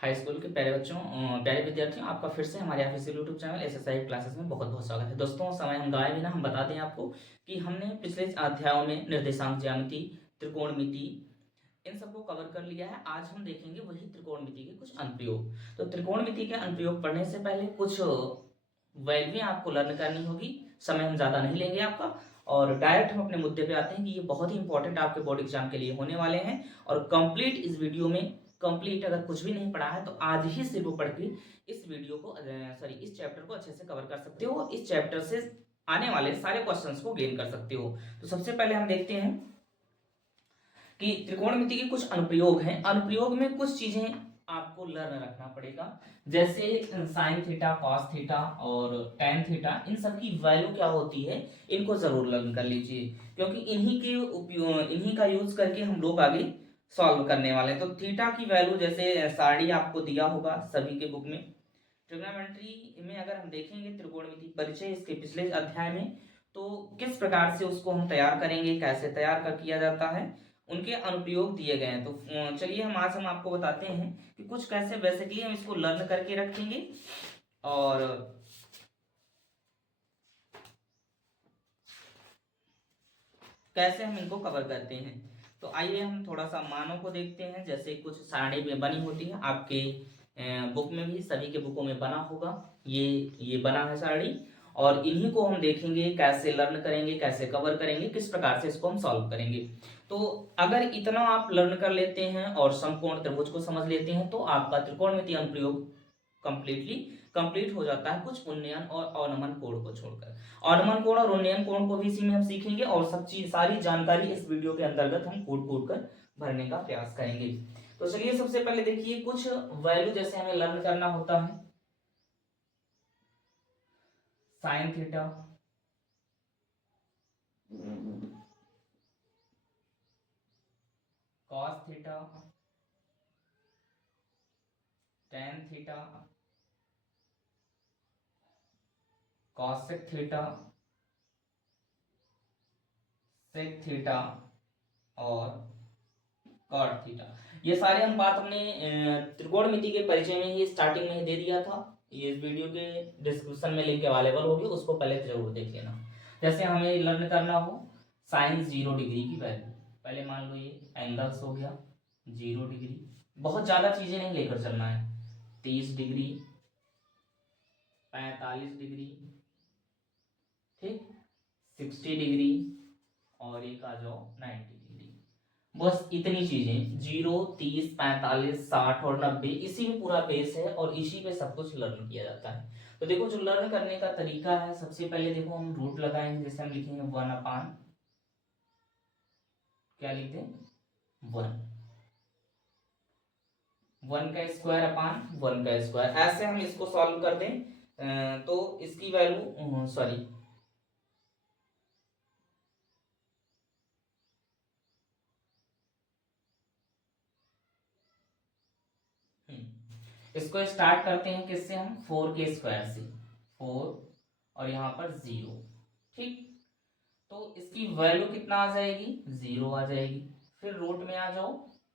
High school के प्यारे बच्चों, प्यारे विद्यार्थियों, आपका फिर से हमारे official YouTube channel SSI classes में बहुत बहुत स्वागत है। दोस्तों, समय हम गवाए बिना हम बता दें आपको कि हमने पिछले अध्यायों में निर्देशांक ज्यामिति, त्रिकोणमिति, इन सबको कवर कर लिया है। आज हम देखेंगे वही त्रिकोणमिति के कुछ अनुप्रयोग। तो त्रिकोणमिति के अनुप्रयोग पढ़ने से पहले कुछ वैल्यू आपको लर्न करनी होगी। समय हम ज़्यादा नहीं लेंगे आपका, और डायरेक्ट हम अपने मुद्दे पे आते हैं कि ये बहुत ही इंपॉर्टेंट आपके बोर्ड एग्जाम के लिए होने वाले हैं। और कंप्लीट इस वीडियो में कंप्लीट अगर कुछ भी नहीं पढ़ा है तो आज ही से वो पढ़ के इस वीडियो को इस चैप्टर को अच्छे से कवर कर सकते हो। इस चैप्टर से आने वाले सारे क्वेश्चंस को गेन कर सकते हो। तो सबसे पहले हम देखते हैं कि त्रिकोणमिति के कुछ अनुप्रयोग हैं। अनुप्रयोग में कुछ चीजें आपको लर्न रखना पड़ेगा, जैसे साइन थीटा, कॉस थीटा और टेन थीटा, इन सब की वैल्यू क्या होती है, इनको जरूर लर्न कर लीजिए, क्योंकि इन्हीं का यूज करके हम लोग आगे सॉल्व करने वाले हैं। तो थीटा की वैल्यू जैसे साड़ी आपको दिया होगा सभी के बुक में। ट्रिग्नोमेट्री में अगर हम देखेंगे त्रिकोणमिति परिचय इसके पिछले अध्याय में, तो किस प्रकार से उसको हम तैयार करेंगे, कैसे तैयार कर किया जाता है, उनके अनुप्रयोग दिए गए हैं। तो चलिए हम आपको बताते हैं कि कुछ कैसे बेसिकली हम इसको लर्न करके रखेंगे और कैसे हम इनको कवर करते हैं। तो आइए हम थोड़ा सा मानों को देखते हैं। जैसे कुछ सारणी में बनी होती है, आपके बुक में भी सभी के बुकों में बना होगा। ये बना है सारणी, और इन्हीं को हम देखेंगे कैसे लर्न करेंगे, कैसे कवर करेंगे, किस प्रकार से इसको हम सॉल्व करेंगे। तो अगर इतना आप लर्न कर लेते हैं और समकोण त्रिभुज को समझ लेते हैं तो आपका त्रिकोणमिति अनुप्रयोग कंप्लीटली कंप्लीट हो जाता है, कुछ उन्नयन और अवनमन कोण को छोड़कर। अवनमन कोण और उन्नयन कोण को भी इसी में हम सीखेंगे, और सब चीज सारी जानकारी इस वीडियो के अंतर्गत हम कूट कूट कर भरने का प्रयास करेंगे। तो चलिए सबसे पहले देखिए कुछ वैल्यू जैसे हमें लर्न करना होता है। Sine theta, cos theta, tan theta, cosec theta, sec theta और कॉट थीटा। ये सारे हम बात हमने त्रिकोणमिति के परिचय में ही स्टार्टिंग में ही दे दिया था। ये इस वीडियो के डिस्क्रिप्शन में लिंक अवेलेबल होगी, उसको पहले जरूर देख लेना। जैसे हमें लर्न करना हो साइन 0 डिग्री की वैल्यू, पहले मान लो ये एंगल्स हो गया 0 डिग्री। बहुत ज्यादा चीजें नहीं लेकर चलना है। 30 डिग्री, 45 डिग्री, ठीक, 60 डिग्री और एक आ जाओ 90 डिग्री। बस इतनी चीजें 0, 30, 45, 60 और 90, इसी में पूरा बेस है और इसी पे सब कुछ लर्न किया जाता है। तो देखो जो लर्न करने का तरीका है, सबसे पहले देखो हम रूट लगाएंगे। जैसे हम लिखेंगे 1/, क्या लिखते हैं 1, 1 का स्क्वायर अपान 1 का स्क्वायर, ऐसे हम इसको सॉल्व कर दें। तो इसकी वैल्यू सॉरी इसको स्टार्ट करते हैं किससे, हम 4 के स्क्वायर से, 4 और यहाँ पर 0, ठीक। तो इसकी वैल्यू कितना आ जाएगी, 0 आ जाएगी। फिर रूट में आ जाओ,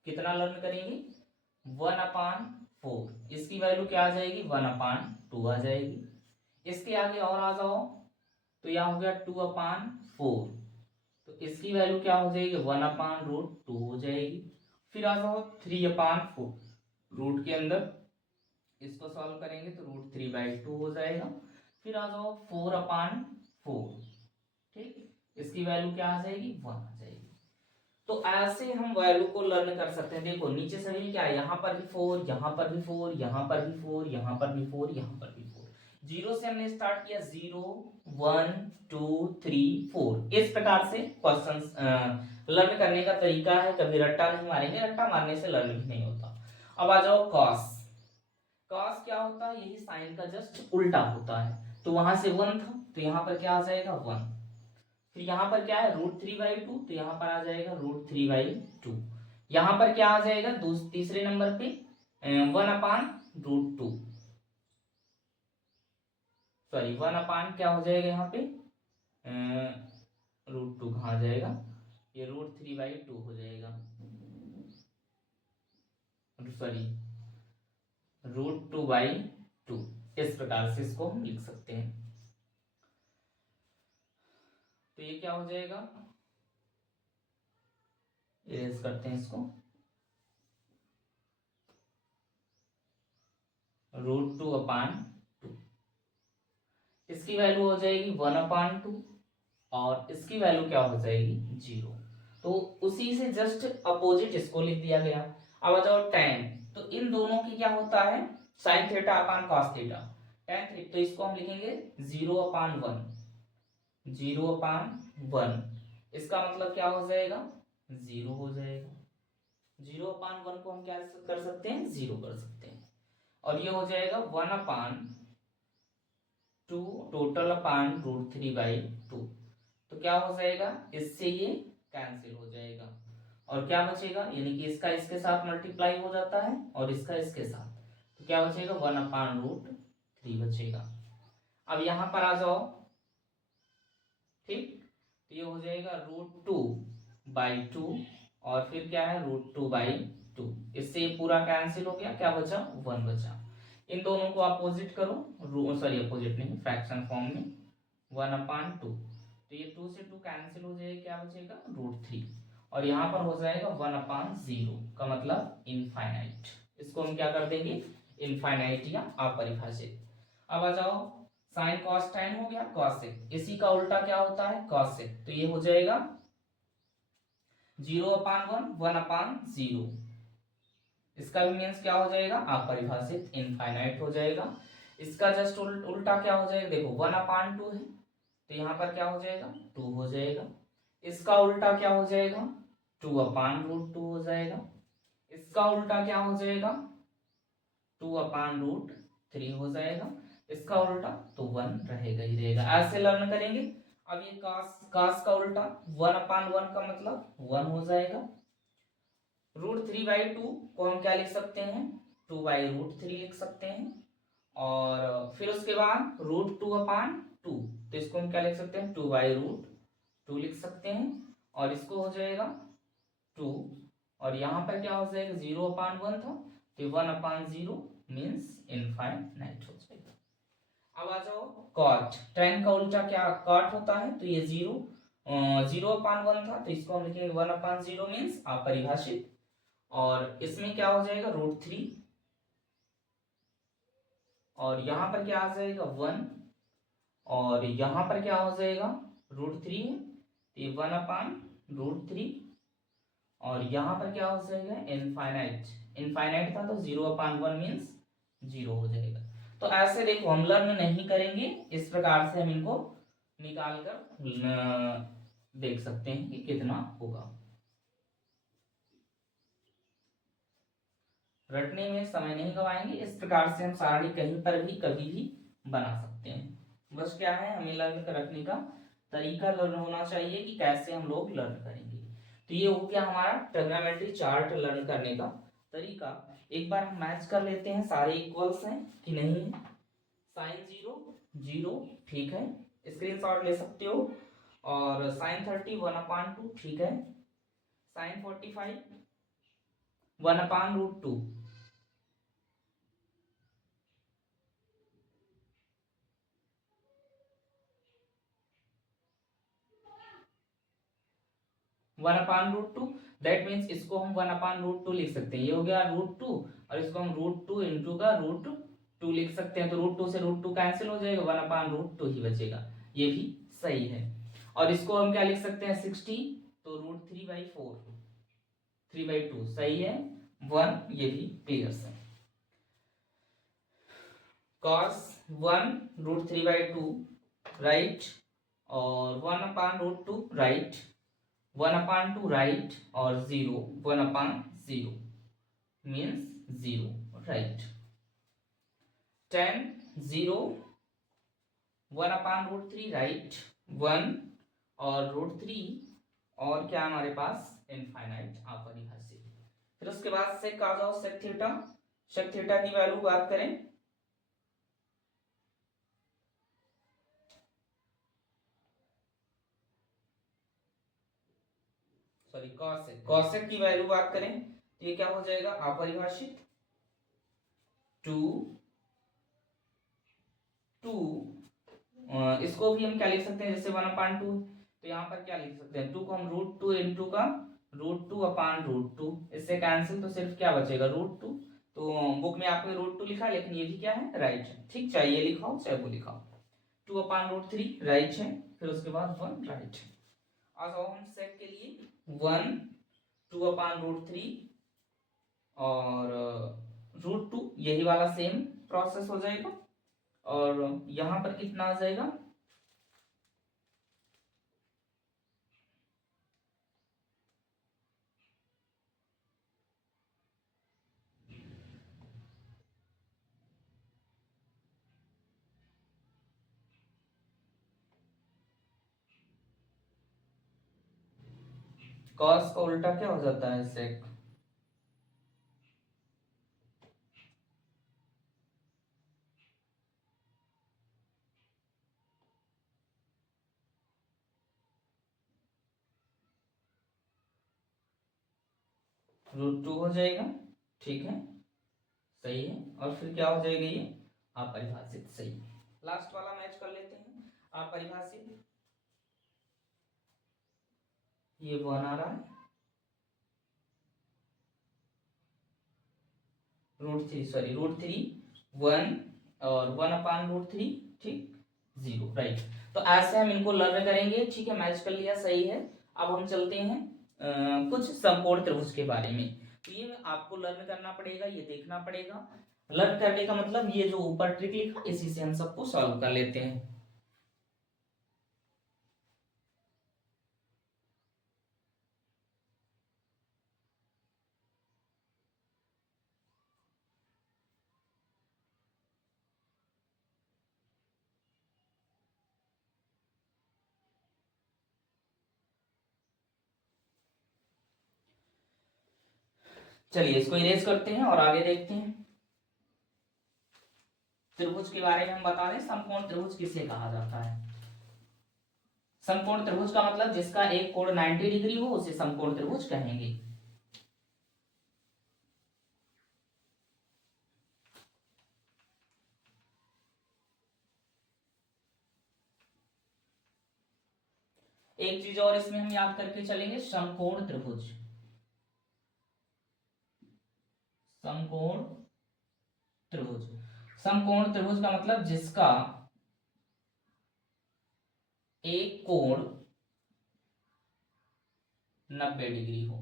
कितना लर्न करेंगे 1/4, इसकी वैल्यू क्या आ जाएगी 1/2 आ जाएगी। इसके आगे और आ जाओ तो यहाँ हो गया 2/4, तो इसकी वैल्यू क्या हो जाएगी 1/√2 हो जाएगी। फिर आ जाओ 3/4, रूट के अंदर इसको सॉल्व करेंगे तो √3/2 हो जाएगा। फिर आ जाओ 4/4, ठीक, इसकी वैल्यू क्या आ जाएगी 1 आ जाएगी। तो ऐसे हम वैल्यू को लर्न कर सकते हैं। देखो नीचे सभी में क्या है, यहाँ पर भी 4, यहाँ पर भी 4, यहाँ पर भी 4, यहाँ पर भी 4, यहाँ पर भी 4। 0 से हमने स्टार्ट किया, 0, 1, 2, 3, 4। इस प्रकार से क्वेश्चन लर्न करने का तरीका है। कभी रट्टा नहीं मारेंगे, रट्टा मारने से लर्न भी नहीं होता। अब आ जाओ कॉस। कॉस क्या होता है, यही साइन का जस्ट उल्टा होता है। तो वहां से 1 था तो यहाँ पर क्या आ जाएगा 1। फिर यहाँ पर क्या है √3/2, तो यहाँ पर आ जाएगा √3/2। यहाँ पर क्या आ जाएगा तीसरे नंबर पे 1/√2, सॉरी 1 क्या हो जाएगा यहाँ पे √2 कहाँ आ जाएगा, ये √3/2 हो जाएगा, सॉरी √2/2। इस प्रकार से इसको हम लिख सकते हैं। तो ये क्या हो जाएगा, इरेज करते हैं इसको, √2/2। इसकी वैल्यू हो जाएगी 1/2 और इसकी वैल्यू क्या हो जाएगी 0। तो उसी से जस्ट अपोजिट इसको लिख दिया गया। अब आ जाओ tan, तो इन दोनों की क्या होता है sin θ cos θ। tan थीटा, तो इसको हम लिखेंगे 0/1, 0/1। इसका मतलब क्या हो जाएगा 0 हो जाएगा। 0/1 को हम क्या कर सकते हैं 0 कर सकते हैं। और ये हो जाएगा 1/2 टोटल/√3/2। तो क्या हो जाएगा, इससे ये कैंसिल हो जाएगा और क्या बचेगा, यानी कि इसका इसके साथ मल्टीप्लाई हो जाता है और इसका इसके साथ, तो क्या बचेगा 1/√3 बचेगा। अब यहां पर आ जाओ, ठीक, तो ये हो जाएगा √2/2 और फिर क्या है √2/2। इससे ये पूरा कैंसिल हो गया, क्या बचा 1 बचा। इन दोनों को अपोजिट करो, सॉरी अपोजिट नहीं, फ्रैक्शन फॉर्म में 1/2। तो ये 2 से 2 कैंसिल हो जाएगा, क्या बचेगा √3 और यहाँ पर हो जाएगा 1/0 का मतलब इनफाइनाइट। इसको हम क्या कर देंगे इनफाइनाइट या अपरिभाषित। अब आ जाओ साइन कॉस tan हो गया कॉसेक, इसी का उल्टा क्या होता है कॉसेक। तो ये हो जाएगा 0/1 1/0। इसका भी मीन्स क्या हो जाएगा अपरिभाषित इनफाइनाइट हो जाएगा। इसका जस्ट उल्टा क्या हो जाएगा, देखो 1/2 है तो यहाँ पर क्या हो जाएगा 2 हो जाएगा। इसका उल्टा क्या हो जाएगा 2/√2 हो जाएगा। इसका उल्टा क्या हो जाएगा 2/√3 हो जाएगा। इसका उल्टा तो 1 रहेगा ही रहेगा। ऐसे लर्न करेंगे। अब ये कास का उल्टा 1/1 का मतलब 1 हो जाएगा। √3/2 को हम क्या लिख सकते हैं 2/√3 लिख सकते हैं। और फिर उसके बाद √2/2, तो इसको हम क्या लिख सकते हैं 2/√2 लिख सकते हैं। और इसको हो जाएगा 2 और यहाँ पर क्या हो जाएगा 0/1 था तो 1/0 मीन्स इनफाइनाइट हो जाएगा। अब आ जाओ कॉट, tan का उल्टा क्या कॉट होता है, तो ये 0/1 था तो इसको हम लिखेंगे 1/0 मीन्स अपरिभाषित। और इसमें क्या हो जाएगा √3 और यहाँ पर क्या आ जाएगा 1 और यहाँ पर क्या हो जाएगा √3 है तो ये 1/√3 और यहाँ पर क्या हो जाएगा इनफाइनाइट, इनफाइनाइट था तो 0/1 मीन्स 0 हो जाएगा। तो ऐसे देखो हम लर्न नहीं करेंगे, इस प्रकार से हम इनको निकाल कर देख सकते हैं कि कितना होगा। रटने में समय नहीं गवाएंगे, इस प्रकार से हम सारणी कहीं पर भी कभी भी बना सकते हैं। बस क्या है हमें लर्न कर रखने का तरीका लर्न होना चाहिए कि कैसे हम लोग लर्न करेंगे। तो ये हो गया हमारा ट्रिग्नोमेट्री चार्ट लर्न करने का तरीका। एक बार हम मैच कर लेते हैं सारे इक्वल्स हैं कि नहीं है। साइन 0 0 ठीक है, स्क्रीनशॉट ले सकते हो। और साइन 30 1/2 ठीक है। साइन 45 1/√2। 1/√2 दैट मीन्स इसको हम 1/√2 लिख सकते हैं। ये हो गया √2 और इसको हम √2 इंटू का √2 लिख सकते हैं। तो √2 से √2 कैंसिल हो जाएगा, 1/√2 ही बचेगा। ये भी सही है। और इसको हम क्या लिख सकते हैं 60 तो √3/4 3/2 सही है। 1 ये भी क्लियर है। cos 1 √3/2 राइट और 1/√2 राइट, 1/2 राइट और 0 1/0 मीन्स 0 राइट। 10 0 1/√3 राइट 1 और √3 और क्या हमारे पास इनफाइनाइट अपरिभाषित। फिर उसके बाद सेक आ जाओ, सेक थीटा। सेक थीटा की वैल्यू बात करें, सॉरी कॉसेक, कॉसेक की वैल्यू बात करें तो ये क्या हो जाएगा अपरिभाषित। टू टू, इसको भी हम क्या लिख सकते हैं, जैसे 1/2, तो यहाँ पर क्या लिख सकते हैं, 2 को हम √2 इंटू का √2/√2, इससे कैंसिल, तो सिर्फ क्या बचेगा √2। तो बुक में आपने √2 लिखा है, लेकिन ये भी क्या है, राइट है। ठीक, चाहे ये लिखाओ चाहे वो लिखाओ, 2/√3 राइट है, फिर उसके बाद 1 राइट है। अब हम सेक के लिए 1 2/√3 और √2, यही वाला सेम प्रोसेस हो जाएगा। और यहां पर कितना आ जाएगा, कॉस का उल्टा क्या हो जाता है, सेक। √2 हो जाएगा, ठीक है, सही है। और फिर क्या हो जाएगा, ये अपरिभाषित, सही। लास्ट वाला मैच कर लेते हैं, अपरिभाषित, ये 1 आ रहा है, √3 1 और 1/√3, ठीक, 0 राइट। तो ऐसे हम इनको लर्न करेंगे, ठीक है, मैच कर लिया, सही है। अब हम चलते हैं कुछ समकोण त्रिभुज के बारे में। तो ये आपको लर्न करना पड़ेगा, ये देखना पड़ेगा। लर्न करने का मतलब ये जो ऊपर ट्रिक लिखा, इसी से हम सबको सॉल्व कर लेते हैं। चलिए इसको इरेज करते हैं और आगे देखते हैं। त्रिभुज के बारे में हम बता दें, समकोण त्रिभुज किसे कहा जाता है। समकोण त्रिभुज का मतलब जिसका एक कोण 90 डिग्री हो, उसे समकोण त्रिभुज कहेंगे। एक चीज और इसमें हम याद करके चलेंगे, समकोण त्रिभुज, समकोण त्रिभुज, समकोण त्रिभुज का मतलब जिसका एक कोण 90 डिग्री हो,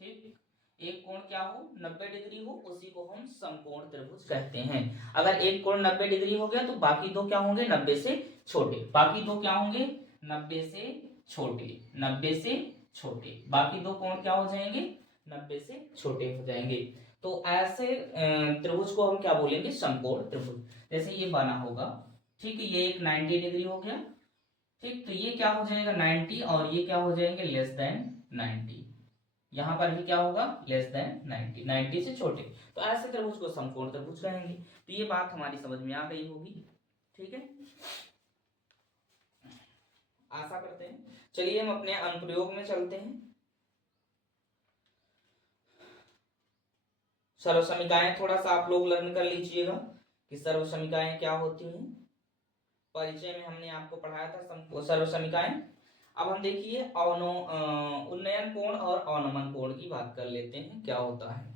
ठीक, एक कोण क्या हो, 90 डिग्री हो, उसी को हम समकोण त्रिभुज कहते हैं। अगर एक कोण 90 डिग्री हो गया तो बाकी दो क्या होंगे, 90 से छोटे, बाकी दो क्या होंगे, 90 से छोटे, 90 से छोटे, बाकी दो कोण क्या हो जाएंगे, 90 से छोटे हो जाएंगे। तो ऐसे त्रिभुज को हम क्या बोलेंगे, समकोण त्रिभुज। जैसे ये बना होगा, ठीक है, ये एक 90 डिग्री हो गया, ठीक, तो ये क्या हो जाएगा 90, और ये क्या हो जाएंगे लेस देन 90, यहां पर भी क्या होगा, लेस देन 90, 90 से छोटे। तो ऐसे त्रिभुज को समकोण त्रिभुज कहेंगे। तो ये बात हमारी समझ में आ गई होगी, ठीक है, आशा करते हैं। चलिए हम अपने अनुप्रयोग में चलते हैं। सर्वसमीकाएं थोड़ा सा आप लोग लर्न कर लीजिएगा कि सर्वसमीकाएं क्या होती हैं। परिचय में हमने आपको पढ़ाया था सर्वसमीकाएं। अब हम देखिए उन्नयन कोण और अवनमन कोण की बात कर लेते हैं, क्या होता है।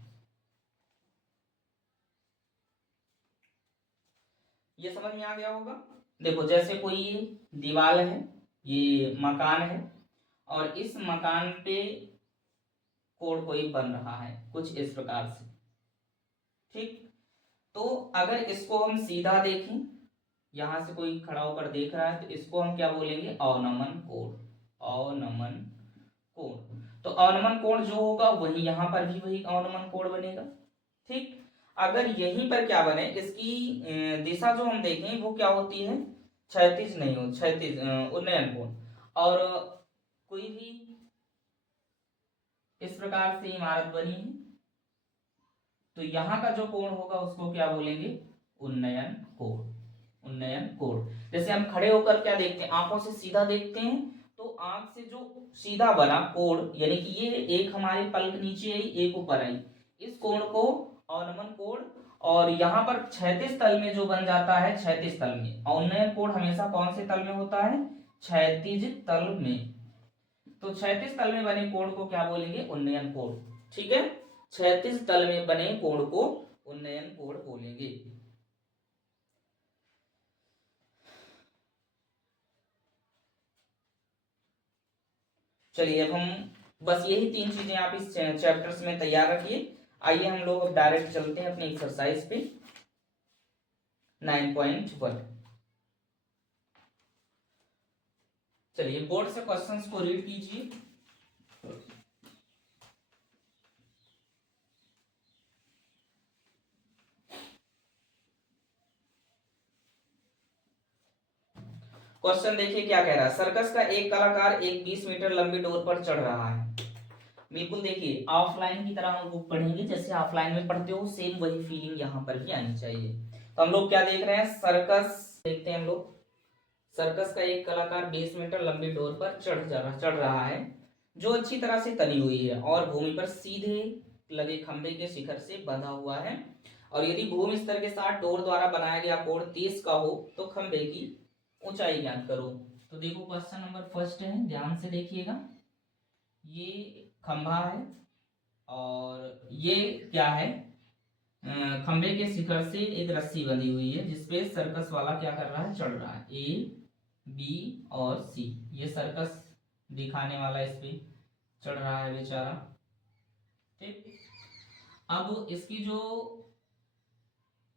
ये समझ में आ गया होगा। देखो जैसे कोई ये दीवार है, ये मकान है, और इस मकान पे कोण कोई बन रहा है कुछ इस प्रकार से, ठीक। तो अगर इसको हम सीधा देखें, यहां से कोई खड़ा होकर देख रहा है, तो इसको हम क्या बोलेंगे, अवनमन कोण, अवनमन कोण। तो अवनमन कोण जो होगा वही यहां पर भी वही अवनमन कोण बनेगा, ठीक। अगर यहीं पर क्या बने, इसकी दिशा जो हम देखें वो क्या होती है, क्षैतिज नहीं हो, क्षैतिज उन्नयन कोण। और कोई भी इस प्रकार से इमारत बनी है, तो यहाँ का जो कोण होगा उसको क्या बोलेंगे, उन्नयन कोण, उन्नयन कोण। जैसे हम खड़े होकर क्या देखते हैं, आंखों से सीधा देखते हैं, तो आंख से जो सीधा बना कोण, यानी कि ये एक हमारे पलक नीचे आई, एक ऊपर आई, इस कोण को अवनमन कोण और यहाँ पर क्षैतिज तल में जो बन जाता है, क्षैतिज तल में, और उन्नयन कोण हमेशा कौन से तल में होता है, क्षैतिज तल में। तो क्षैतिज तल में बने कोण को क्या बोलेंगे, उन्नयन कोण। ठीक है, क्षैतिज तल में बने कोण को उन्नयन कोण बोलेंगे। चलिए अब हम बस यही 3 चीजें आप इस चैप्टर्स में तैयार रखिए। आइए हम लोग अब डायरेक्ट चलते हैं अपने एक्सरसाइज पे 9.1। चलिए बोर्ड से क्वेश्चंस को रीड कीजिए। क्वेश्चन देखिए क्या कह रहा है, सर्कस का एक कलाकार एक 20 मीटर लंबी डोर पर चढ़ रहा है। बिल्कुल देखिए ऑफलाइन की तरह हम बुक पढ़ेंगे, जैसे ऑफलाइन में पढ़ते हो सेम वही फीलिंग यहाँ पर भी आनी चाहिए। तो हम लोग क्या देख रहे हैं, सर्कस देखते हैं हम लोग। सर्कस का एक कलाकार 20 मीटर लंबी डोर पर चढ़ रहा है जो अच्छी तरह से तनी हुई है और भूमि पर सीधे लगे खंभे के शिखर से बंधा हुआ है। और यदि भूमि स्तर के साथ डोर द्वारा बनाया गया कोण 30 का हो तो खंभे की ऊंचाई ज्ञात करो। तो देखो क्वेश्चन नंबर फर्स्ट है, ध्यान से देखिएगा। ये खंभा है और ये क्या है, खंभे के शिखर से एक रस्सी बंधी हुई है जिसपे सर्कस वाला क्या कर रहा है, चढ़ रहा है। ए बी और सी, ये सर्कस दिखाने वाला इस पे चढ़ रहा है बेचारा। ठीक, अब इसकी जो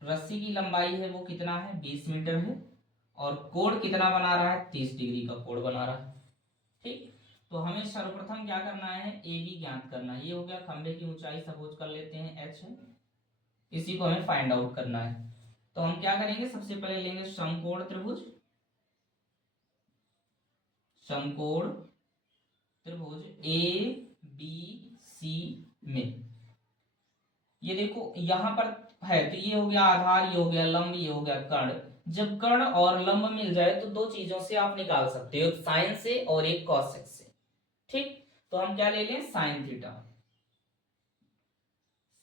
रस्सी की लंबाई है वो कितना है, 20 मीटर है, और कोण कितना बना रहा है, 30 डिग्री का कोण बना रहा है। ठीक, तो हमें सर्वप्रथम क्या करना है, ए बी ज्ञात करना है। ये हो गया खंभे की ऊंचाई, सपोज कर लेते हैं एच है, इसी को हमें फाइंड आउट करना है। तो हम क्या करेंगे, सबसे पहले लेंगे समकोण त्रिभुज, समकोण त्रिभुज ए बी सी में। ये देखो यहाँ पर है, तो ये हो गया आधार, ये हो गया लंब, ये हो गया कर्ण। जब कर्ण और लंब मिल जाए तो दो चीजों से आप निकाल सकते हो, एक साइन से और एक कॉसेक से। ठीक, तो हम क्या ले लें, साइन थीटा।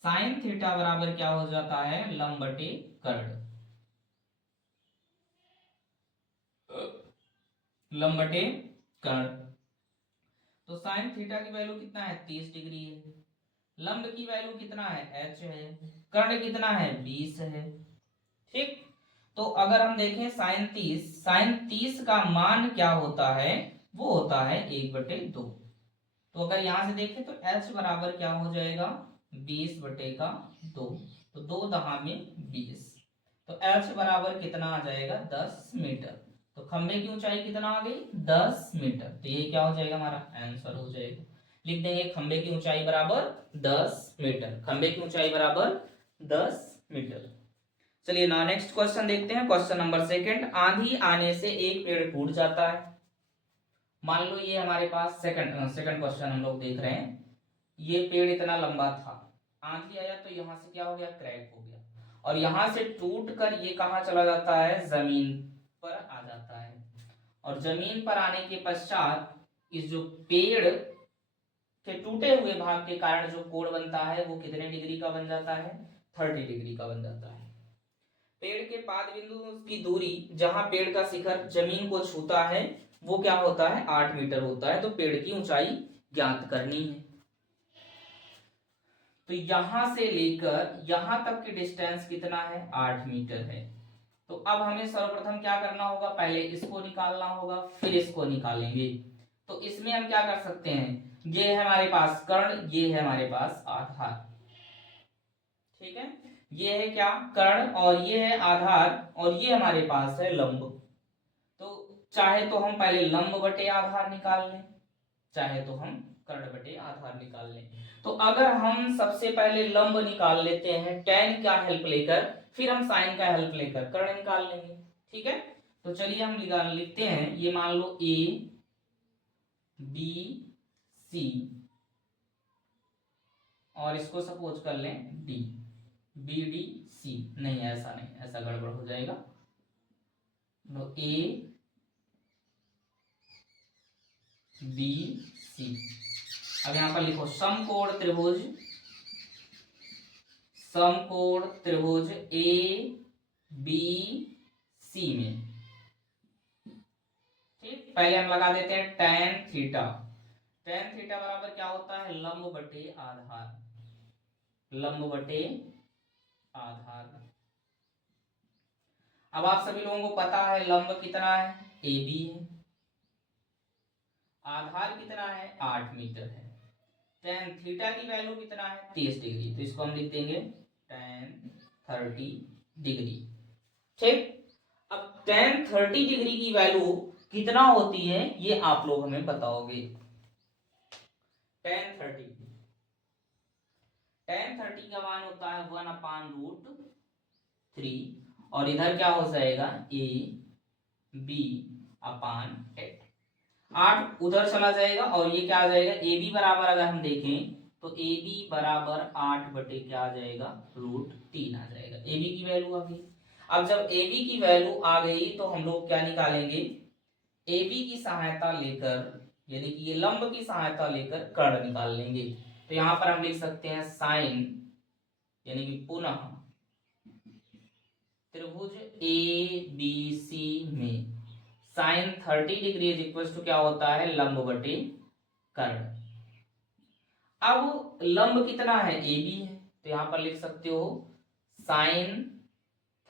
साइन थीटा बराबर क्या हो जाता है, लंब बटे कर्ण, लंब बटे कर्ण। तो साइन थीटा की वैल्यू कितना है, 30 डिग्री है। लंब की वैल्यू कितना है, h है। कर्ण कितना है, 20 है। ठीक, तो अगर हम देखें साइन 30 का मान क्या होता है, वो होता है 1/2। तो अगर यहां से देखें तो h बराबर क्या हो जाएगा, 20/2। तो 2 दहा में 20, तो h बराबर कितना आ जाएगा, 10 मीटर। तो खंभे की ऊंचाई कितना आ गई, 10 मीटर। तो ये क्या हो जाएगा, हमारा आंसर हो जाएगा। लिख देंगे खंभे की ऊंचाई बराबर 10 मीटर, खंभे की ऊंचाई बराबर 10 मीटर। चलिए ना नेक्स्ट क्वेश्चन देखते हैं, क्वेश्चन नंबर सेकंड। आंधी आने से एक पेड़ टूट जाता है। मान लो ये हमारे पास सेकंड क्वेश्चन हम लोग देख रहे हैं। ये पेड़ इतना लंबा था, आंधी आया तो यहाँ से क्या हो गया, क्रैक हो गया, और यहाँ से टूट कर ये कहाँ चला जाता है, जमीन पर आ जाता है। और जमीन पर आने के पश्चात इस जो पेड़ के टूटे हुए भाग के कारण जो कोण बनता है वो कितने डिग्री का बन जाता है, 30 डिग्री का बन जाता है। पेड़ के पाद बिंदु की दूरी जहां पेड़ का शिखर जमीन को छूता है वो क्या होता है, 8 मीटर होता है। तो पेड़ की ऊंचाई ज्ञात करनी है। तो यहां से लेकर यहां तक की डिस्टेंस कितना है, 8 मीटर है। तो अब हमें सर्वप्रथम क्या करना होगा, पहले इसको निकालना होगा, फिर इसको निकालेंगे। तो इसमें हम क्या कर सकते हैं, ये है हमारे पास कर्ण, ये है हमारे पास आधार। ठीक है, ये है क्या, कर्ण, और ये है आधार, और ये हमारे पास है लंब। तो चाहे तो हम पहले लंब बटे आधार निकाल लें, चाहे तो हम कर्ण बटे आधार निकाल लें। तो अगर हम सबसे पहले लंब निकाल लेते हैं tan का हेल्प लेकर, फिर हम साइन का हेल्प लेकर कर्ण निकाल लेंगे। ठीक है, तो चलिए हम लिखते हैं, ये मान लो ए बी सी, और इसको सपोज कर लें डी, बी डी सी। नहीं ऐसा नहीं, ऐसा गड़बड़ हो जाएगा। No A B C. अब यहां पर लिखो समकोण त्रिभुज, समकोण त्रिभुज ए बी सी में। ठीक, पहले हम लगा देते हैं tan थीटा। tan थीटा बराबर क्या होता है, लंब बटे आधार, लंब बटे आधार। अब आप सभी लोगों को पता है लंब कितना है, ए बी है, आधार कितना है 8 मीटर है, tan थीटा की वैल्यू कितना है 30 डिग्री, तो इसको हम लिख देंगे tan 30 डिग्री। ठीक, अब tan 30 डिग्री की वैल्यू कितना होती है ये आप लोग हमें बताओगे। tan 30 का मान होता है 1/√3 और इधर क्या हो जाएगा ए बी अपान 8 उधर चला जाएगा और ये क्या आ जाएगा, ए बी बराबर अगर हम देखें तो ए बी बराबर 8 बटे क्या आ जाएगा, √3 आ जाएगा। ए बी की वैल्यू आ गई। अब जब ए बी की वैल्यू आ गई तो हम लोग क्या निकालेंगे, ए बी की सहायता लेकर, यानी कि ये लंब की सहायता लेकर कर्ण निकाल लेंगे। तो यहां पर हम लिख सकते हैं साइन, यानी कि पुनः त्रिभुज ए बी सी में sine 30 degree is equal to क्या होता है, लंब बटे कर्ण। अब लंब कितना है, ए बी है, तो यहां पर लिख सकते हो sine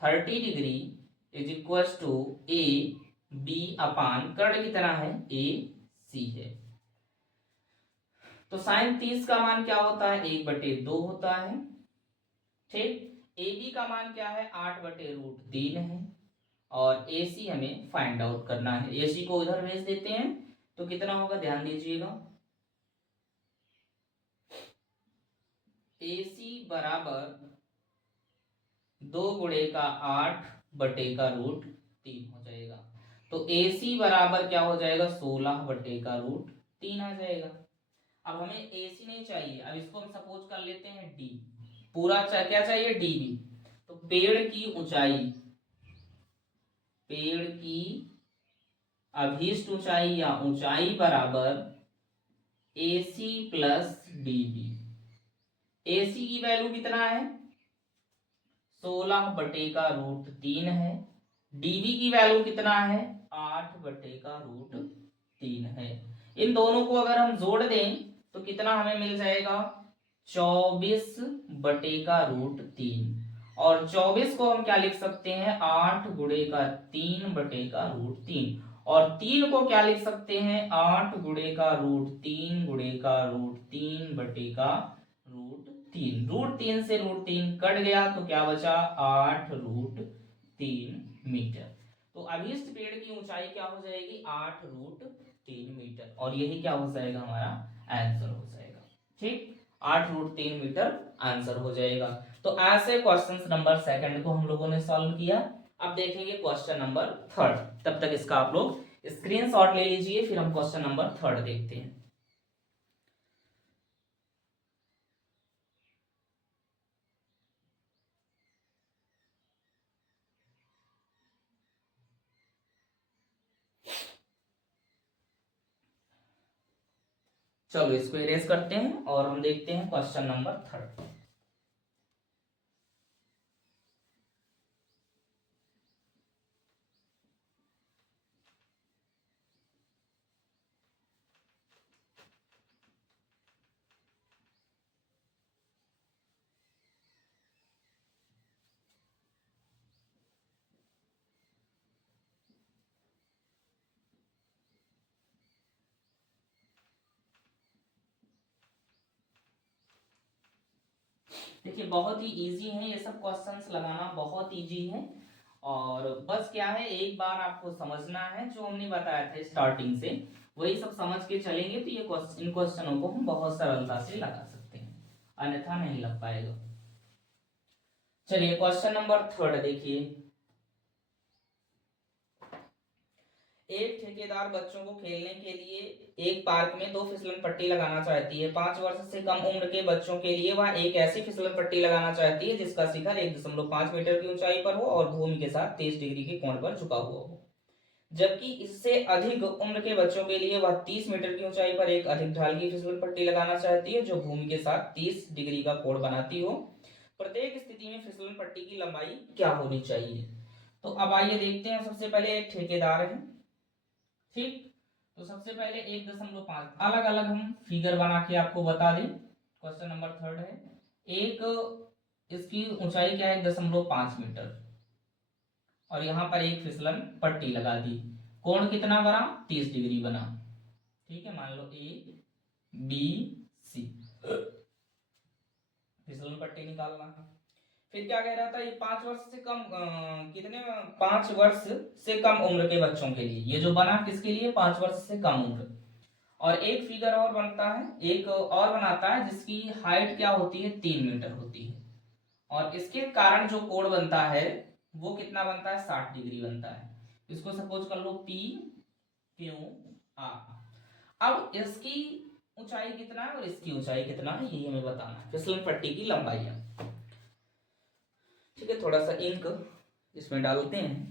30 degree is equal to A B upon कर्ण कितना है, ए सी है। तो साइन 30 का मान क्या होता है, 1/2 होता है। ठीक, ए बी का मान क्या है, 8/√3 है और ए सी हमें फाइंड आउट करना है। ए सी को उधर भेज देते हैं तो कितना होगा, ध्यान दीजिएगा, ए सी बराबर 2 गुणे का 8/√3 हो जाएगा। तो ए सी बराबर क्या हो जाएगा, 16/√3 आ जाएगा। अब हमें ए सी नहीं चाहिए, अब इसको हम सपोज कर लेते हैं डी, पूरा क्या चाहिए, डी बी। तो पेड़ की ऊंचाई, पेड़ की अभीष्ट ऊंचाई या ऊंचाई बराबर ए सी प्लस डी बी। ए सी की वैल्यू कितना है, 16/√3 है, डीबी की वैल्यु कितना है, 8/√3 है। इन दोनों को अगर हम जोड़ दें तो कितना हमें मिल जाएगा, 24/√3 और 24 को हम क्या लिख सकते हैं, 8 गुणे का 3/√3 और 3 को क्या लिख सकते हैं, 8 गुणे का √3 गुणे का √3/√3। √3 से √3 कट गया तो क्या बचा, 8√3 मीटर। तो अभीष्ट पेड़ की ऊंचाई क्या हो जाएगी, 8√3 मीटर और यही क्या हो जाएगा, हमारा आंसर हो जाएगा। ठीक, 8√3 मीटर आंसर हो जाएगा। तो ऐसे क्वेश्चन नंबर 2 को हम लोगों ने सॉल्व किया। अब देखेंगे क्वेश्चन नंबर 3। तब तक इसका आप लोग स्क्रीनशॉट ले लीजिए, फिर हम क्वेश्चन नंबर 3 देखते हैं। चलो इसको इरेज करते हैं और हम देखते हैं क्वेश्चन नंबर 3। देखिए बहुत ही इजी है, ये सब क्वेश्चंस लगाना बहुत इजी है और बस क्या है, एक बार आपको समझना है जो हमने बताया था स्टार्टिंग से, वही सब समझ के चलेंगे तो ये इन क्वेश्चनों को हम बहुत सरलता से लगा सकते हैं, अन्यथा नहीं लग पाएगा। चलिए क्वेश्चन नंबर 3 देखिए। एक ठेकेदार बच्चों को खेलने के लिए एक पार्क में 2 फिसलन पट्टी लगाना चाहती है। 5 वर्ष से कम उम्र के बच्चों के लिए वह एक ऐसी फिसलन पट्टी लगाना चाहती है जिसका शिखर 1.5 मीटर की ऊंचाई पर हो और भूमि के साथ 30 डिग्री के कोण पर झुका हुआ हो, जबकि इससे अधिक उम्र के बच्चों के लिए वह 30 मीटर की ऊंचाई पर एक अधिक ढाल की फिसलन पट्टी लगाना चाहती है जो भूमि के साथ 30 डिग्री का कोण बनाती हो। प्रत्येक स्थिति में फिसलन पट्टी की लंबाई क्या होनी चाहिए। तो अब आइए देखते हैं। सबसे पहले एक ठेकेदार है, ठीक। तो सबसे पहले 1.5 अलग अलग हम फिगर बना के आपको बता दें। क्वेश्चन नंबर 3 है, एक इसकी ऊंचाई क्या है 1.5 मीटर, और यहां पर एक फिसलन पट्टी लगा दी। कोण कितना बना 30 डिग्री बना, ठीक है। मान लो ए बी सी, फिसलन पट्टी निकालना है। फिर क्या कह रहा था, ये 5 वर्ष से कम कितने 5 वर्ष से कम उम्र के बच्चों के लिए, ये जो बना किसके लिए 5 वर्ष से कम उम्र। और एक फिगर और बनता है, एक और बनाता है जिसकी हाइट क्या होती है 3 मीटर होती है, और इसके कारण जो कोण बनता है वो कितना बनता है 60 डिग्री बनता है। इसको सपोज कर लो पी क्यू आर। अब इसकी ऊंचाई कितना है और इसकी ऊंचाई कितना है ये हमें बताना है, फिसलन पट्टी की लंबाई है, ठीक है। थोड़ा सा इंक इसमें डालते हैं।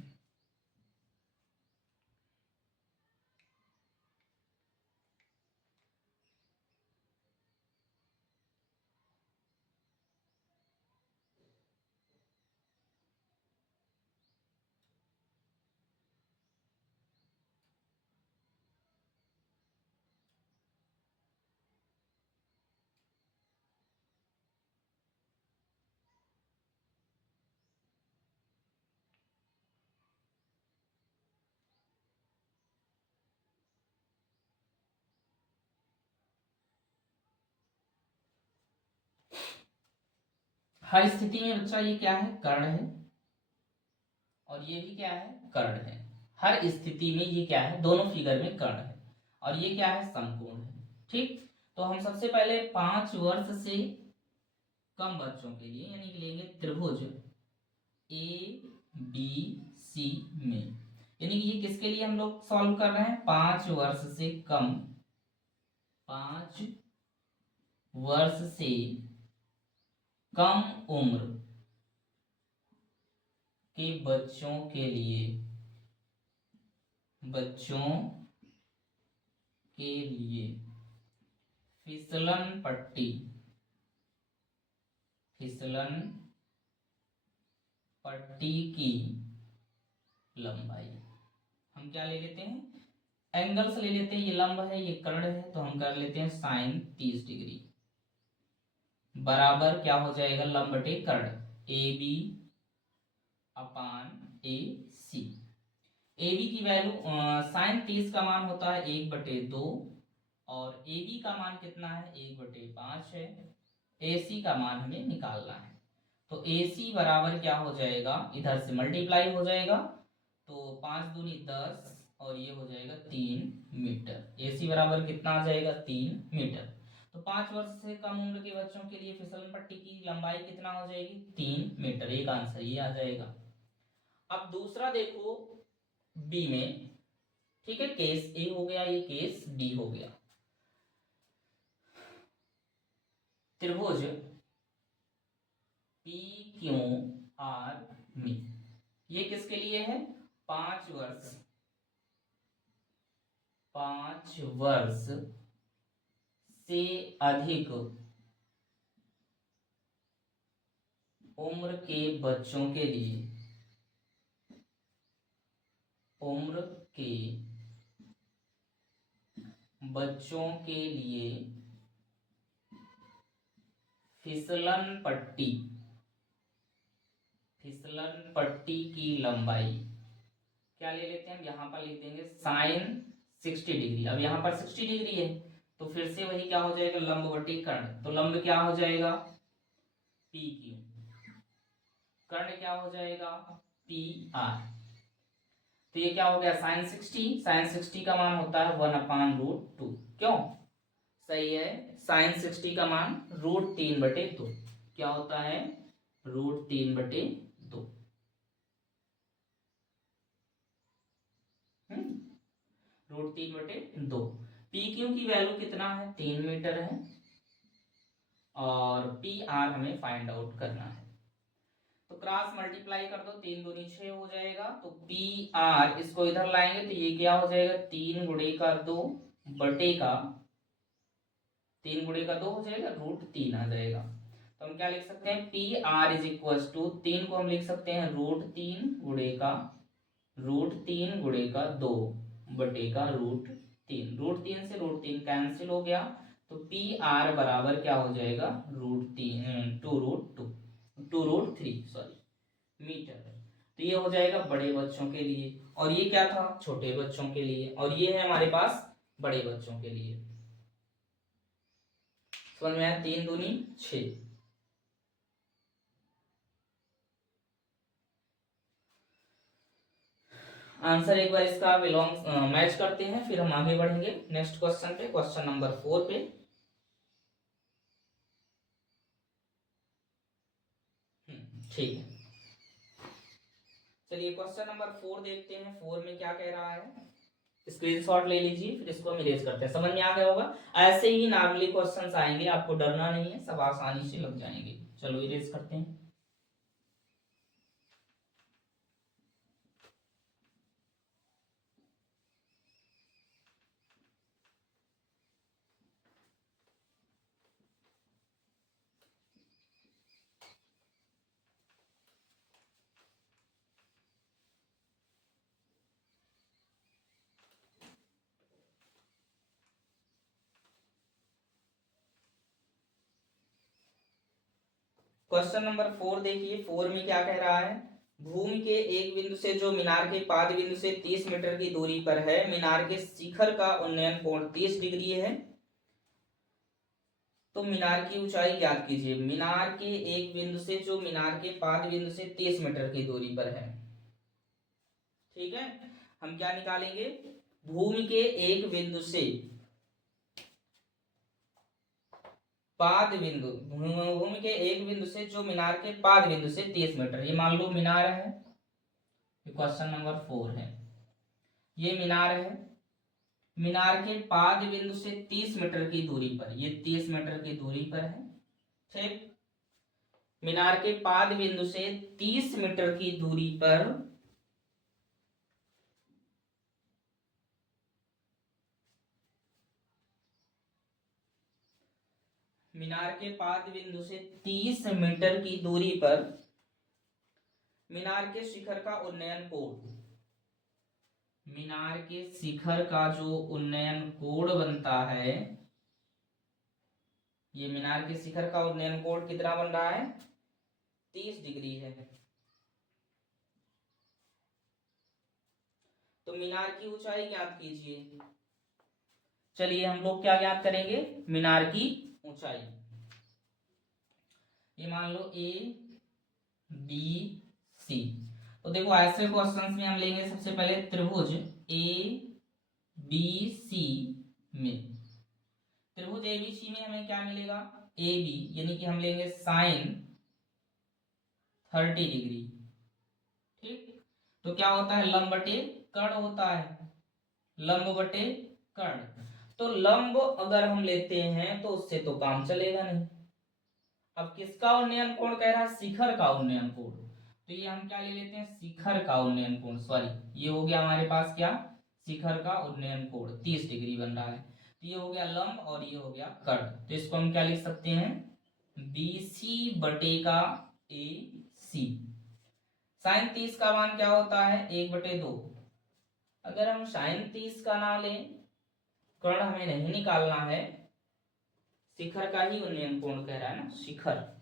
हर स्थिति में बच्चा ये क्या है कर्ण है, और ये भी क्या है कर्ण है। हर स्थिति में ये क्या है, दोनों फिगर में कर्ण है, और ये क्या है समकोण है, ठीक। तो हम सबसे पहले 5 वर्ष से कम बच्चों के लिए यानी कि लेंगे त्रिभुज ए बी सी में, यानी कि ये किसके लिए हम लोग सॉल्व कर रहे हैं 5 वर्ष से कम, 5 वर्ष से कम उम्र के बच्चों के लिए, फिसलन पट्टी की लंबाई हम क्या ले लेते हैं, एंगल्स ले लेते हैं। ये लंब है ये कर्ण है, तो हम कर लेते हैं साइन 30 डिग्री बराबर क्या हो जाएगा लंब बटे कर्ण, A B upon A C. A B की वैल्यू साइन 30 का मान होता है 1/2, और ए बी का मान कितना है 1/5 है। ए सी का मान हमें निकालना है, तो ए सी बराबर क्या हो जाएगा, इधर से मल्टीप्लाई हो जाएगा, तो 5 दूनी 10 और ये हो जाएगा 3 मीटर। ए सी बराबर कितना आ जाएगा 3 मीटर। तो 5 वर्ष से कम उम्र के बच्चों के लिए फिसलन पट्टी की लंबाई कितना हो जाएगी 3 मीटर, एक आंसर ये आ जाएगा। अब दूसरा देखो बी में, ठीक है, केस ए हो गया, ये केस बी हो गया। त्रिभुज पी क्यू आर में, ये किसके लिए है 5 वर्ष से अधिक उम्र के बच्चों के लिए, फिसलन पट्टी की लंबाई क्या ले लेते हैं, यहां पर लिख देंगे साइन 60 डिग्री। अब यहां पर 60 डिग्री है, तो फिर से वही क्या हो जाएगा लंब बटे कर्ण, तो लंब क्या हो जाएगा पी क्यू, कर्ण क्या हो जाएगा पी आर। तो ये क्या हो गया साइन 60 का मान होता है 1/√2, क्यों सही है। साइन 60 का मान √3/2 क्या होता है √3/2, √3/2। पी क्यू की वैल्यू कितना है 3 मीटर है, और पी आर हमें फाइंड आउट करना है। तो क्रॉस मल्टीप्लाई कर दो, 3 दूनी 6 हो जाएगा, तो पी आर इसको इधर लाएंगे तो ये क्या हो जाएगा 3 गुणे का 2 बटे का 3 गुणे का 2 हो जाएगा √3 आ जाएगा। तो हम क्या लिख सकते हैं, P R is equal to, 3 को हम लिख सकते हैं √3 गुणे का √3 गुणे का 2 बटे का √3। √3 से √3 कैंसिल हो गया, तो पी आर बराबर क्या हो जाएगा, √3 2√3 सॉरी मीटर। तो ये हो जाएगा बड़े बच्चों के लिए, और ये क्या था, छोटे बच्चों के लिए, और ये है हमारे पास बड़े बच्चों के लिए। समझ में आया, 3 दूनी 6। आंसर एक बार इसका बिलोंग मैच करते हैं, फिर हम आगे बढ़ेंगे नेक्स्ट क्वेश्चन पे, क्वेश्चन नंबर 4 पे। ठीक है, चलिए क्वेश्चन नंबर 4 देखते हैं। 4 में क्या कह रहा है, स्क्रीनशॉट ले लीजिए, फिर इसको हम इरेज करते हैं। समझ में आ गया होगा, ऐसे ही नॉर्मली क्वेश्चंस आएंगे, आपको डरना नहीं है, सब आसानी से लग जाएंगे। चलो इरेज करते हैं। क्वेश्चन नंबर 4 देखिए, 4 में क्या कह रहा है, भूमि के एक बिंदु से जो मीनार के पाद बिंदु से 30 मीटर की दूरी पर है, मीनार के शिखर का उन्नयन कोण 30 डिग्री है, तो मीनार की ऊंचाई ज्ञात कीजिए। मीनार के एक बिंदु से जो मीनार के पाद बिंदु से 30 मीटर की दूरी पर है, ठीक है। हम क्या निकालेंगे, भूमि के एक बिंदु से पाद बिंदु, भूमि के एक बिंदु से जो मीनार के पाद बिंदु से 30 मीटर, ये मान लो मीनार है, क्वेश्चन नंबर 4 है, ये मीनार है, मीनार के पाद बिंदु से 30 मीटर की दूरी पर, ये 30 मीटर की दूरी पर है, ठीक। मीनार के पाद बिंदु से 30 मीटर की दूरी पर मीनार के पाद बिंदु से 30 मीटर की दूरी पर मीनार के शिखर का उन्नयन कोण, मीनार के शिखर का जो उन्नयन कोण बनता है, ये मीनार के शिखर का उन्नयन कोण कितना बन रहा है, 30 डिग्री है। तो मीनार की ऊंचाई ज्ञात कीजिए। चलिए हम लोग क्या ज्ञात करेंगे, मीनार की ऊंचाई। ये मान लो ए बी सी, तो देखो ऐसे क्वेश्चंस में हम लेंगे सबसे पहले त्रिभुज ए बी सी में, त्रिभुज ए बी सी में हमें क्या मिलेगा, ए बी, यानी कि हम लेंगे साइन 30 डिग्री, ठीक। तो क्या होता है, लंब बटे कर्ण होता है, लंब बटे कर्ण। तो लंब अगर हम लेते हैं तो उससे तो काम चलेगा नहीं। अब किसका उन्नयन कोण कह रहा है, शिखर का उन्नयन कोण, तो ये हम क्या ले लेते हैं, शिखर का उन्नयन कोण, सॉरी ये हो गया हमारे पास क्या, शिखर का उन्नयन कोण 30 डिग्री बन रहा है। तो ये हो गया लंब और ये हो गया कर्ण, तो इसको हम क्या लिख सकते हैं, BC बटे का AC। साइन 30 का मान क्या होता है, 1/2। अगर हम साइन 30 का ना लें, कर्ण हमें नहीं निकालना है, शिखर का ही उन्नयन कोण कह रहा है ना, शिखर।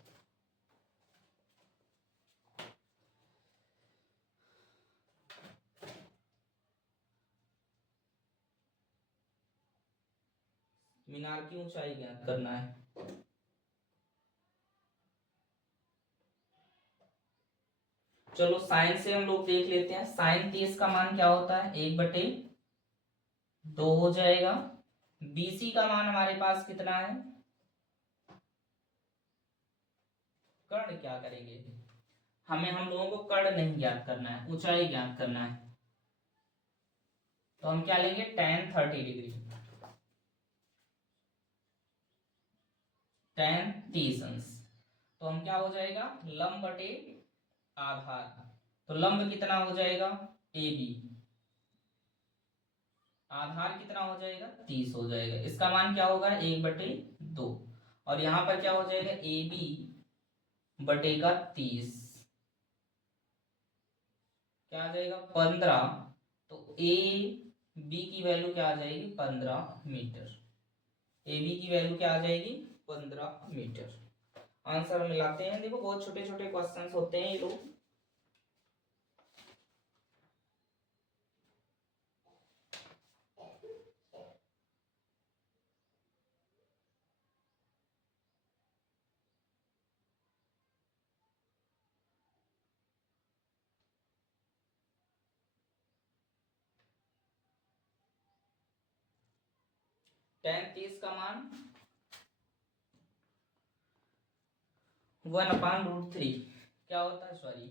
मीनार की ऊंचाई ज्ञात करना है। चलो साइन से हम लोग देख लेते हैं, साइन 30 का मान क्या होता है, 1/2 हो जाएगा। BC का मान हमारे पास कितना है, कर्ण क्या करेंगे, हमें हम लोगों को कर्ण नहीं ज्ञात करना है, ऊंचाई ज्ञात करना है। तो हम क्या लेंगे, tan 30 डिग्री, tan 30 अंश। तो हम क्या हो जाएगा, लंब बटे आधार, तो लंब कितना हो जाएगा, AB, आधार कितना हो जाएगा, 30 हो जाएगा। इसका मान क्या होगा, 1/2। और यहां पर क्या हो जाएगा, AB बटे का 30 क्या आ जाएगा 15। तो ए बी की वैल्यू क्या आ जाएगी 15 मीटर। ए बी की वैल्यू क्या आ जाएगी 15 मीटर। आंसर मिलाते हैं। देखो बहुत छोटे छोटे क्वेश्चंस होते हैं ये लोग। tan 30 का मान 1/√3 क्या होता है, सॉरी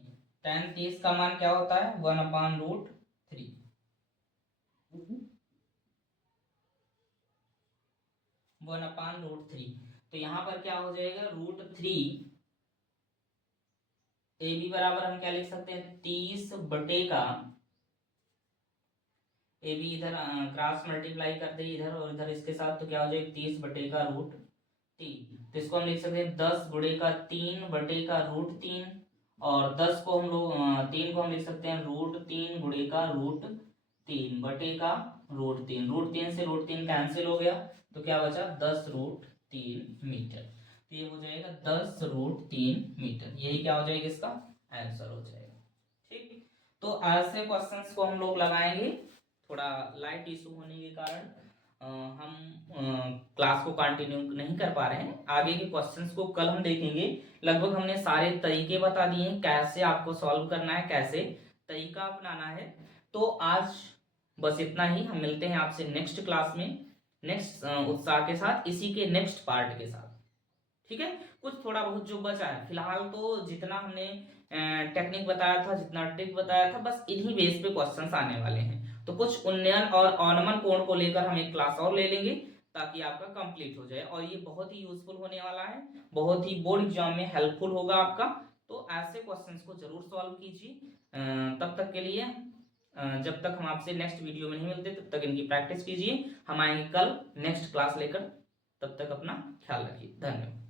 tan 30 का मान क्या होता है 1/√3। 1/√3 तो यहाँ पर क्या हो जाएगा √3। ए बी बराबर हम क्या लिख सकते हैं 30 बटे का, ए बी इधर क्रॉस मल्टीप्लाई कर दे इधर और इधर इसके साथ, तो क्या हो जाएगा 30 बटे का √3। तो इसको हम लिख सकते हैं 10 गुणे का 3 बटे का √3। और 10 को हम लोग 3 को हम लिख सकते हैं √3 गुणे का √3 बटे का √3। √3 से √3 कैंसिल हो गया तो क्या बचा 10√3 मीटर। तो ये हो जाएगा 10√3 मीटर। यही क्या हो जाएगा इसका आंसर हो जाएगा। ठीक, तो ऐसे क्वेश्चंस को हम लोग लगाएंगे। थोड़ा लाइट इशू होने के कारण हम क्लास को कंटिन्यू नहीं कर पा रहे हैं। आगे के क्वेश्चंस को कल हम देखेंगे। लगभग हमने सारे तरीके बता दिए हैं कैसे आपको सॉल्व करना है, कैसे तरीका अपनाना है। तो आज बस इतना ही। हम मिलते हैं आपसे नेक्स्ट क्लास में नेक्स्ट उत्साह के साथ, इसी के नेक्स्ट पार्ट के साथ। ठीक है, कुछ थोड़ा बहुत जो बचा है फिलहाल, तो जितना हमने टेक्निक बताया था, जितना ट्रिक बताया था, बस इन्हीं बेस पे क्वेश्चंस आने वाले हैं। तो कुछ उन्नयन और अवनमन कोण को लेकर हम एक क्लास और ले लेंगे ताकि आपका कंप्लीट हो जाए। और ये बहुत ही यूजफुल होने वाला है, बहुत ही बोर्ड एग्जाम में हेल्पफुल होगा आपका। तो ऐसे क्वेश्चंस को जरूर सॉल्व कीजिए। तब तक के लिए जब तक हम आपसे नेक्स्ट वीडियो में नहीं मिलते तब तक इनकी प्रैक्टिस कीजिए। हम आएंगे कल नेक्स्ट क्लास लेकर। तब तक अपना ख्याल रखिए। धन्यवाद।